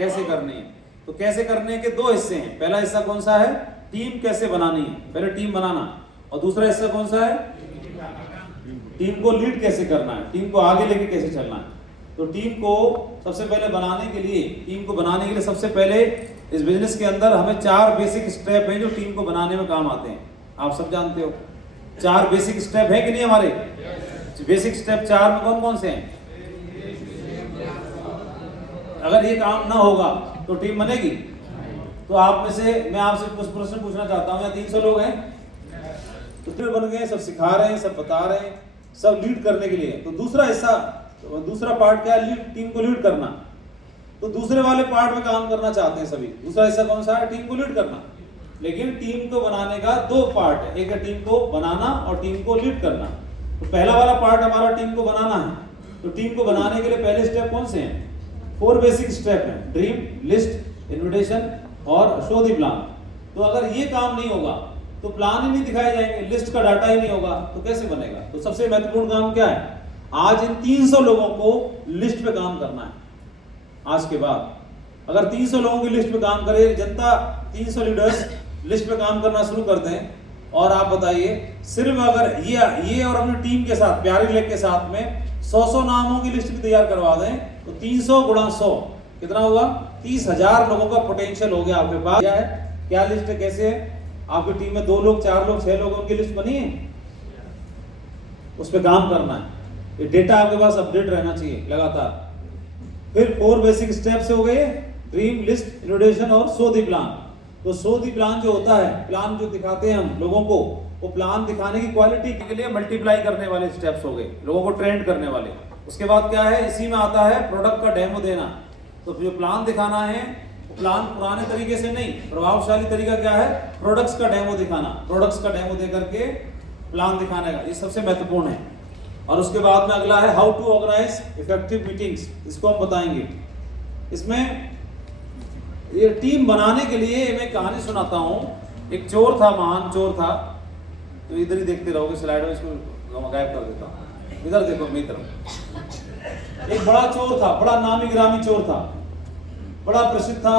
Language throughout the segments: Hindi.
कैसे करनी है। तो कैसे करने के दो हिस्से हैं। पहला हिस्सा कौन सा है, टीम कैसे बनानी है, पहले टीम बनाना। और दूसरा हिस्सा कौन सा है, टीम को लीड कैसे करना है, टीम को आगे लेके कैसे चलना है। तो टीम को सबसे पहले बनाने के लिए, टीम को बनाने के लिए सबसे पहले इस बिजनेस के अंदर हमें 4 बेसिक स्टेप हैं जो टीम को बनाने में काम आते हैं। आप सब जानते हो 4 बेसिक स्टेप है कि नहीं हमारे। बेसिक स्टेप 4 में कौन कौन से हैं। अगर ये काम ना होगा तो टीम बनेगी। तो आप में से मैं आपसे कुछ प्रश्न पूछना चाहता हूँ। यहाँ 300 लोग हैं, तो टीम बन गए, सब सिखा रहे हैं, सब बता रहे हैं, सब लीड करने के लिए। तो दूसरा हिस्सा, दूसरा पार्ट क्या है, लीड, टीम को लीड करना। तो दूसरे वाले पार्ट में काम करना चाहते हैं सभी। दूसरा हिस्सा कौन सा है, टीम को लीड करना। लेकिन टीम को बनाने का 2 पार्ट है, एक है टीम को बनाना और टीम को लीड करना। तो पहला वाला पार्ट हमारा टीम को बनाना है। तो टीम को बनाने के लिए पहले स्टेप कौन से हैं, 4 बेसिक स्टेप हैं, ड्रीम, लिस्ट, इन्विटेशन और शो द प्लान। तो अगर ये काम नहीं होगा तो प्लान ही नहीं दिखाए जाएंगे, लिस्ट का डाटा ही नहीं होगा, तो कैसे बनेगा। तो सबसे महत्वपूर्ण काम क्या है, आज इन 300 लोगों को लिस्ट पे काम करना है। आज के बाद अगर 300 लोगों की लिस्ट पे काम करे जनता, 300 लीडर्स लिस्ट पे काम करना शुरू कर दें, और आप बताइए सिर्फ अगर ये और अपनी टीम के साथ, प्यारी लेक के साथ में 100 नामों की लिस्ट भी तैयार करवा दें, तो 300 गुणा 100 कितना होगा, 30,000 लोगों का पोटेंशियल हो गया आपके पास। क्या है, क्या लिस्ट है, कैसे है आपकी टीम में 2 लोग, 4 लोग, 6 लोगों की लिस्ट बनी है, उस पर काम करना है। ये डेटा आपके पास अपडेट रहना चाहिए लगातार। फिर 4 बेसिक स्टेप्स हो गए, ड्रीम, लिस्ट, इन्विटेशन और शो द प्लान। तो शो द प्लान जो होता है, प्लान जो दिखाते हैं हम लोगों को, वो प्लान दिखाने की क्वालिटी के लिए मल्टीप्लाई करने वाले स्टेप्स हो गए, लोगों को ट्रेंड करने वाले। उसके बाद क्या है, इसी में आता है प्रोडक्ट का डेमो देना। तो जो प्लान दिखाना है, प्लान पुराने तरीके से नहीं, प्रभावशाली तरीका क्या है, प्रोडक्ट्स का डेमो दिखाना। प्रोडक्ट्स का डेमो दे करके प्लान दिखाने का, ये सबसे महत्वपूर्ण है। और उसके बाद में अगला है how to organise effective meetings, इसको हम बताएंगे। इसमें ये टीम बनाने के लिए मैं एक कहानी सुनाता हूँ। एक चोर था, महान चोर था। तो इधर ही देखते रहोगे स्लाइड में, इसको गायब कर देता हूँ। इधर देखो मेरी तरफ। एक बड़ा चोर था, बड़ा नामी गिरामी चोर था, बड़ा प्रसिद्ध था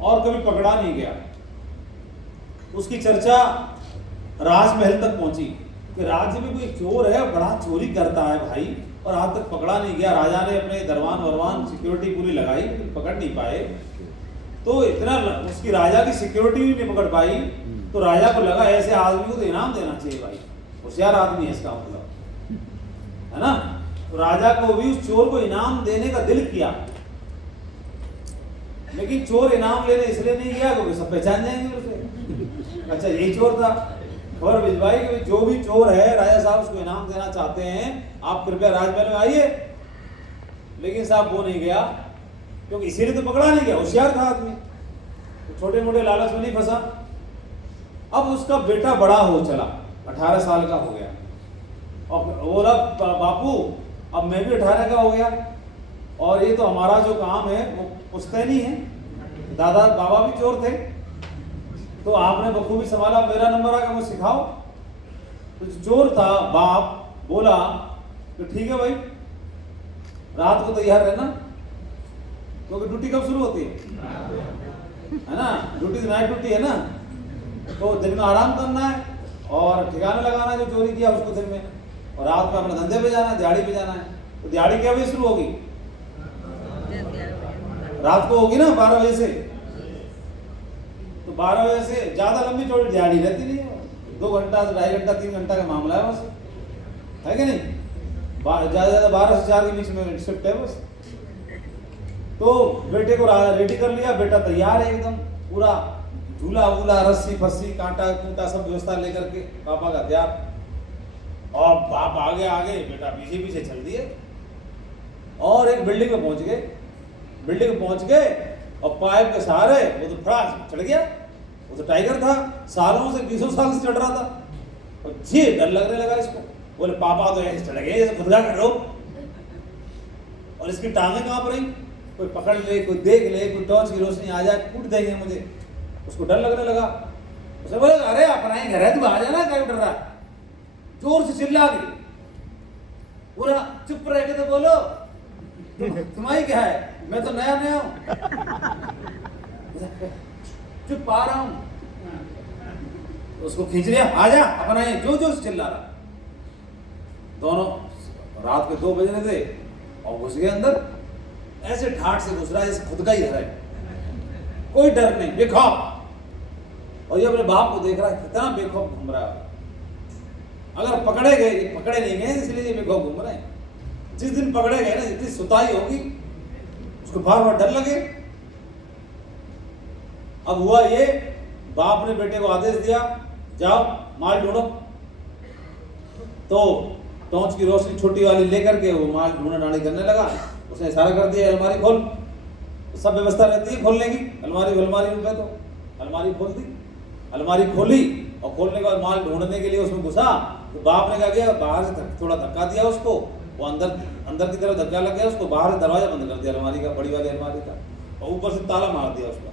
और कभी पकड़ा नहीं गया। उसकी चर्चा राजमहल तक पहुंची कि राज्य में कोई चोर है, बड़ा चोरी करता है भाई, और आज तक पकड़ा नहीं गया। राजा ने अपने दरबान वरवान सिक्योरिटी पूरी लगाई, लेकिन पकड़ नहीं पाए। तो इतना उसकी राजा की सिक्योरिटी भी नहीं पकड़ पाई। तो राजा को लगा ऐसे आदमी को तो इनाम देना चाहिए भाई, होशियार आदमी है इसका मतलब, है ना। तो राजा को भी उस चोर को इनाम देने का दिल किया, लेकिन चोर इनाम लेने इसलिए नहीं गया क्योंकि सब पहचान जाएंगे उसे, अच्छा यही चोर था। खबर भिजवाई कि जो भी चोर है राजा साहब उसको इनाम देना चाहते हैं, आप कृपया राजमहल में आइए। लेकिन साहब वो नहीं गया, क्योंकि इसीलिए तो पकड़ा नहीं गया, होशियार था आदमी, तो छोटे मोटे लालच में नहीं फंसा। अब उसका बेटा बड़ा हो चला, 18 साल का हो गया, और बोला बापू अब मैं भी 18 का हो गया, और ये तो हमारा जो काम है वो पुश्तैनी है, दादा बाबा भी चोर थे, तो आपने बखूबी संभाला, मेरा नंबर आ गया, मुझे सिखाओ। तो चोर था बाप बोला तो ठीक है भाई, रात को तैयार रहना, क्योंकि ड्यूटी कब शुरू होती है ना, ड्यूटी नाइट ड्यूटी है ना, तो दिन में आराम करना है और ठिकाने लगाना है जो चोरी किया उसको दिन में, और रात में अपने धंधे पे जाना है, दिहाड़ी पे जाना है। तो दिहाड़ी क्या बजे शुरू होगी, रात को होगी ना 12 बजे से। तो 12 बजे से ज्यादा लंबी चौड़ी दिहाड़ी रहती नहीं है, 2 घंटा 2.5 घंटा 3 घंटा का मामला है बस, है कि नहीं। ज्यादा 12 से 4 के बीच में शिफ्ट है बस। तो बेटे को रेडी कर लिया, बेटा तैयार है एकदम, पूरा झूला वूला रस्सी फस्सी कांटा कूटा सब व्यवस्था लेकर के पापा का तैयार, और बाप आगे आगे बेटा पीछे पीछे चल दिए, और एक बिल्डिंग में पहुंच गए। बिल्डिंग में पहुंच गए और पाइप के सहारे वो तो फटाक चढ़ गया, वो तो टाइगर था, सालों से 20 साल से चढ़ रहा था, और जी डर लगने लगा इसको। बोले पापा तो ऐसे चढ़ गए जैसे खुदा कर लो, और इसकी टांगें कहाँ पर रही, कोई पकड़ ले, कोई देख ले, कोई टॉर्च की रोशनी आ जाए कूट देंगे मुझे। उसको डर लगने लगा। उसने बोला अरे अपना ही घर है, तू आ जाना, क्या डर रहा। जोर से चिल्ला गई, बोला चुप रह के तो बोलो, तुम्हारी क्या है, मैं तो नया नया हूँ। चुप आ रहा हूँ, उसको खींच लिया, आजा अपना, ये जो जो चिल्ला रहा। दोनों रात के 2 बजे थे और घुस गए अंदर, ऐसे ठाट से घुस रहा है जैसे खुद का ही घर है, कोई डर नहीं, बेखौफ। और ये अपने बाप को देख रहा है कितना बेखौफ घूम रहा है। अगर पकड़े गए, पकड़े नहीं गए इसलिए ये बेखौफ घूम रहे हैं। जिस दिन पकड़े गए ना, जितनी सुताई होगी उसको बार बार डर लगे। अब हुआ ये, बाप ने बेटे को आदेश दिया, जाओ माल ढूंढो। तो टॉर्च की रोशनी छोटी वाली लेकर के वो माल ढूंढा ढांडी करने लगा। उसने इशारा कर दिया, अलमारी खोल। तो सब व्यवस्था रहती है खोलने की, अलमारी में तो अलमारी खोल दी। अलमारी खोली और खोलने के बाद माल ढूंढने के लिए उसमें घुसा। तो बाप ने क्या किया, बाहर से थोड़ा धक्का दिया उसको, वो अंदर की तरफ धक्का लग गया उसको, बाहर से दरवाजा बंद कर दिया अलमारी का, बड़ी वाली अलमारी का, और ऊपर से ताला मार दिया उसका।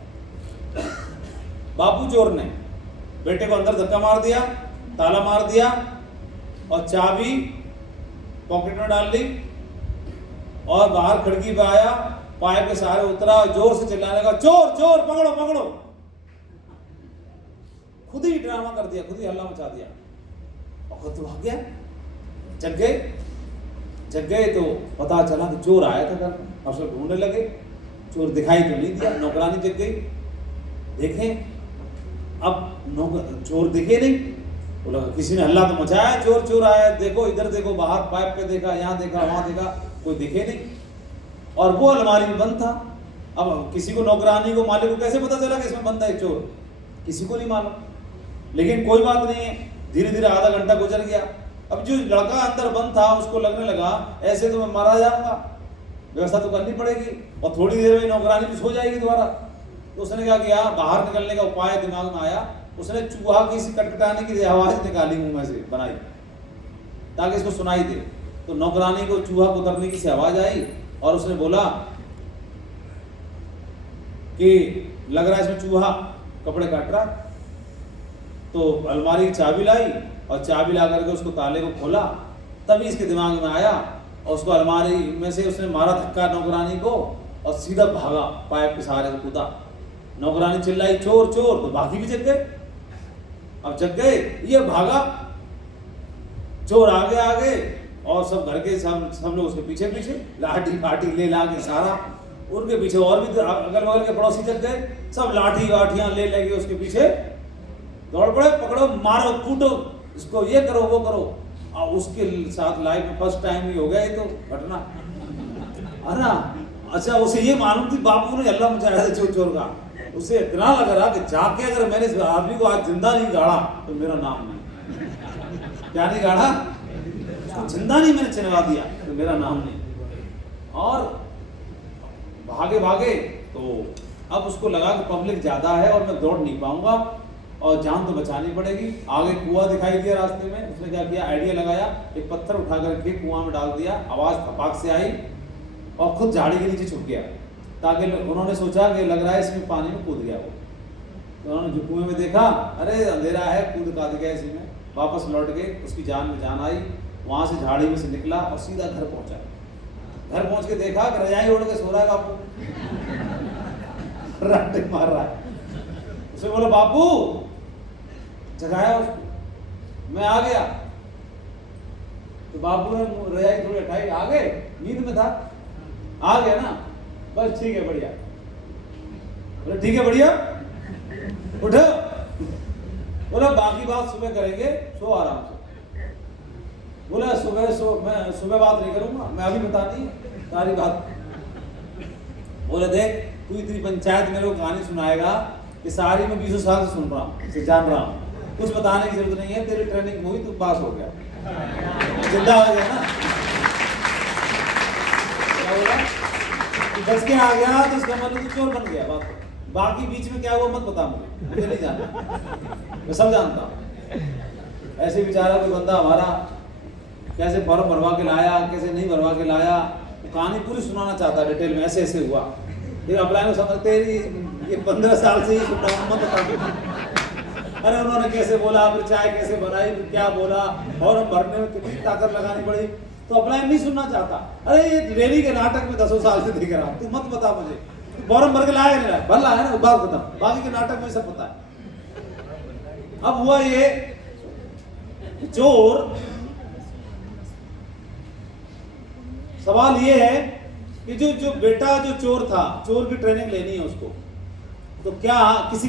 बापू चोर ने बेटे को अंदर धक्का मार दिया, ताला मार दिया और चाबी पॉकेट में डाल ली और बाहर खिड़की पे आया, पाए के सहारे उतरा और जोर से चिल्लाने लगा, चोर चोर पकड़ो पकड़ो। खुद ही ड्रामा कर दिया, खुद ही हल्ला मचा दिया और खुद तो भाग गया। जग गए तो पता चला कि चोर आया था घर, और सब ढूंढने लगे। चोर दिखाई तो नहीं दिया। नौकरानी जग गई, देखें अब चोर दिखे नहीं। बोला किसी ने हल्ला तो मचाया, चोर चोर आया, देखो इधर देखो, बाहर पाइप पे देखा, यहाँ देखा, वहां देखा, कोई दिखे नहीं। और वो अलमारी में बंद था। अब किसी को, नौकरानी को, मालिक को कैसे पता चला कि इसमें बंद है चोर? किसी को नहीं मालूम। लेकिन कोई बात नहीं है, धीरे धीरे आधा घंटा गुजर गया। अब जो लड़का अंदर बंद था उसको लगने लगा ऐसे तो मैं मारा जाऊंगा, व्यवस्था तो करनी पड़ेगी और थोड़ी देर में नौकरानी भी सो जाएगी दोबारा। तो उसने क्या किया, बाहर निकलने का उपाय दिमाग में आया। उसने चूहा की सी कटकटाने की आवाज निकाली मुंह में से, बनाई ताकि इसको सुनाई दे। तो नौकरानी को चूहा कुतरने की सी आवाज आई और उसने बोला कि लग रहा है इसमें चूहा कपड़े काट रहा। तो अलमारी की चाबी लाई और चाबी ला करके उसको ताले को खोला, तभी इसके दिमाग में आया और उसको अलमारी में से उसने मारा धक्का नौकरानी को और सीधा भागा, पाइप के सहारे से कूदा। नौकरानी चिल्लाई चोर चोर, तो बाकी भी जग गए। अब जग गए, ये भागा, चोर आगे और सब घर के सब लोग उसके पीछे पीछे, लाठी फाठी ले ला के सारा उनके पीछे। और भी अगल बगल के पड़ोसी जग गए, सब लाठी वाठियां ले लेके उसके पीछे दौड़ पड़े, पकड़ो मारो कूटो इसको, ये करो वो करो। और उसके साथ लाइफ में फर्स्ट टाइम ही हो गया ये तो घटना, है ना। अच्छा, उसे ये मालूम थी बापू ने हल्ला मचाया था चोर चोर का। उसे इतना लग रहा कि जाके अगर मैंने इस आदमी को आज जिंदा नहीं गाड़ा तो मेरा नाम नहीं। क्या नहीं गाड़ा? जिंदा नहीं मैंने चिनवा दिया तो मेरा नाम नहीं। और भागे भागे तो अब उसको लगा कि पब्लिक ज्यादा है और मैं दौड़ नहीं पाऊंगा और जान तो बचानी पड़ेगी। आगे कुआं दिखाई दिया रास्ते में, उसने क्या किया, आइडिया लगाया, एक पत्थर उठा करके कुआं में डाल दिया। आवाज थपाक से आई और खुद झाड़ी के नीचे छुप गया, ताकि उन्होंने सोचा कि लग रहा है इसमें पानी में कूद गया वो। तो उन्होंने जो कुएं में देखा, अरे अंधेरा है, कूद काद गया इसी में। वापस लौट गए, उसकी जान में जान आई। वहां से झाड़ी में से निकला और सीधा घर पहुंचा। घर पहुंच के देखा कि रजाई ओढ़ के सो रहा है बापू, रट्टे मार रहा है। उसे बोला बापू, जगाया उसको, मैं आ गया। तो बापू ने रजाई थोड़ी हटाई, आ गए, नींद में था, आ गया ना, बस ठीक है बढ़िया। बोले ठीक है बढ़िया, उठो। बोला बाकी बात सुबह करेंगे, सो आराम से। बोला मैं सुबह बात नहीं करूंगा, मैं अभी बतानी है सारी बात। बोले देख, तू इतनी पंचायत मेरे को कहानी सुनाएगा कि सारी मैं 20 साल से सुन रहा हूँ, से जान रहा हूँ, कुछ बताने की जरूरत नहीं है। तेरी ट्रेनिंग हुई, तू पास हो गया, जिंदा हो गया ना। क्या बोला? बच के आ गया तो इसका मतलब तू चोर बन गया। बाकी बीच में क्या हुआ मत बता, मुझे नहीं जानना, मैं सब जानता हूँ। ऐसे बेचारा कोई बंदा हमारा कैसे फॉर्म भरवा के लाया, कैसे नहीं भरवा के लाया, तो कहानी पूरी सुनाना चाहता है डिटेल में, ऐसे ऐसे हुआ। ये अप्लाई में समझते ये 15 साल से ही सुना, मत बता। अरे उन्होंने कैसे बोला, फिर चाय कैसे बनाई, फिर क्या बोला, और हम भरने में कितनी ताकत लगानी पड़ी। तो अपलाइन नहीं सुनना चाहता। अरे ये रेली के नाटक में 10 साल से देख रहा हूं, तू मत बता मुझे फॉर्म भर के लाया नहीं लाया, भर लाया ना, बात खत्म, बाकी के नाटक में सब पता है। अब हुआ ये चोर, सवाल ये है कि जो बेटा जो चोर था, चोर की ट्रेनिंग लेनी है उसको, तो क्या किसी